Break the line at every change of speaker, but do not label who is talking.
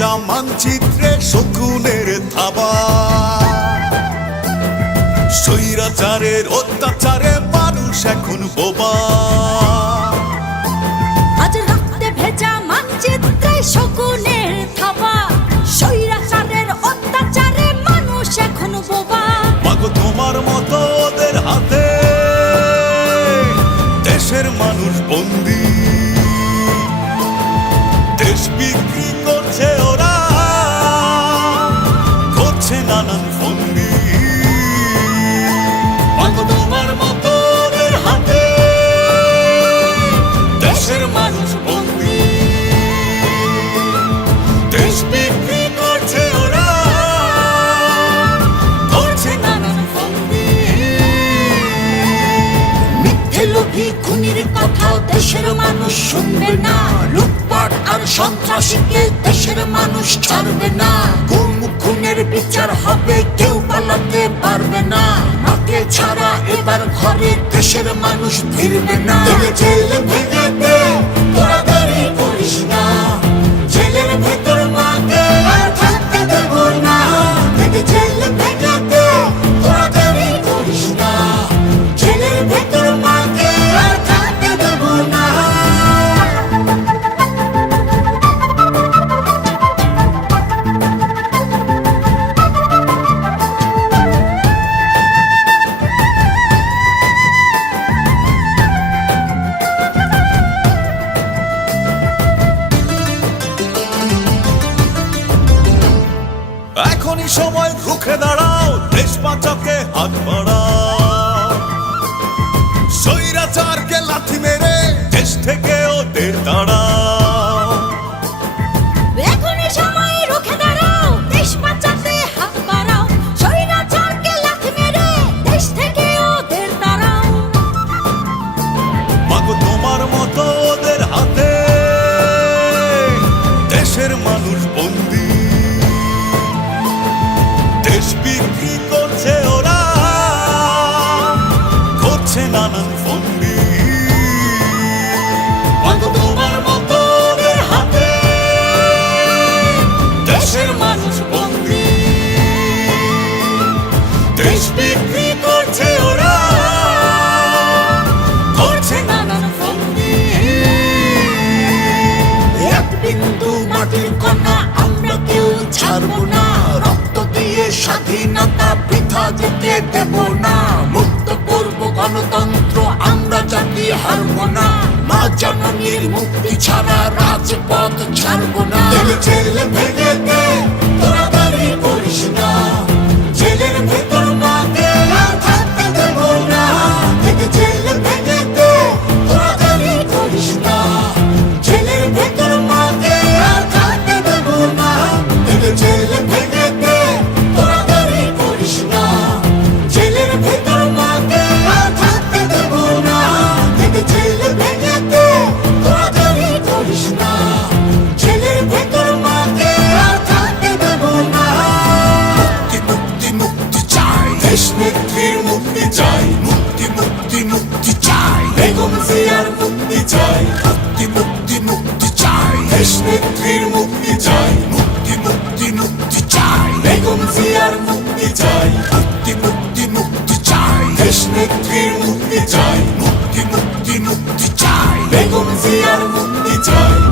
মানচিত্রে শকুনের থাবা। স্বৈরাচারের অত্যাচারে মানুষ এখন বোবা।
আজ রক্তে ভেজা মানচিত্রে শকুনের থাবা। স্বৈরাচারের অত্যাচারে মানুষ এখন বোবা।
মাগো তোমার মতো ওদের হাতে দেশের মানুষ বন্দী। দেশ বিক্রি
খুনির কথা দেশের মানুষ শুনবে না। লুটপাট আর সন্ত্রাসীকে দেশের মানুষ ছাড়বে না। গুম খুনের বিচার হবে, কেউ পালাতে পারবে না। মাকে ছাড়া এবার ঘরে দেশের মানুষ ফিরবে না। ভেঙে দে
এখনই সময় রুখে দাঁড়াও দেশ
বাঁচাতে হাত বাড়াও। স্বৈরাচারকে লাথি মেরে দেশ থেকে যেতে দেব না, মুক্ত করব গণতন্ত্র, আমরা জাতি হারবো না, মা জননীর মুক্তি ছাড়া রাজপথ ছাড়বো না। ছেলে ভেঙে বেগম জিয়ার মুক্তি চাই মুক্তি মুক্তি মুক্তি চাই দেশ নেত্রীর মুক্তি চাই মুক্তি মুক্তি মুক্তি চাই বেগম জিয়ার মুক্তি চাই মুক্তি মুক্তি মুক্তি চাই দেশ নেত্রীর মুক্তি চাই মুক্তি মুক্তি মুক্তি চাই বেগম জিয়ার মুক্তি চাই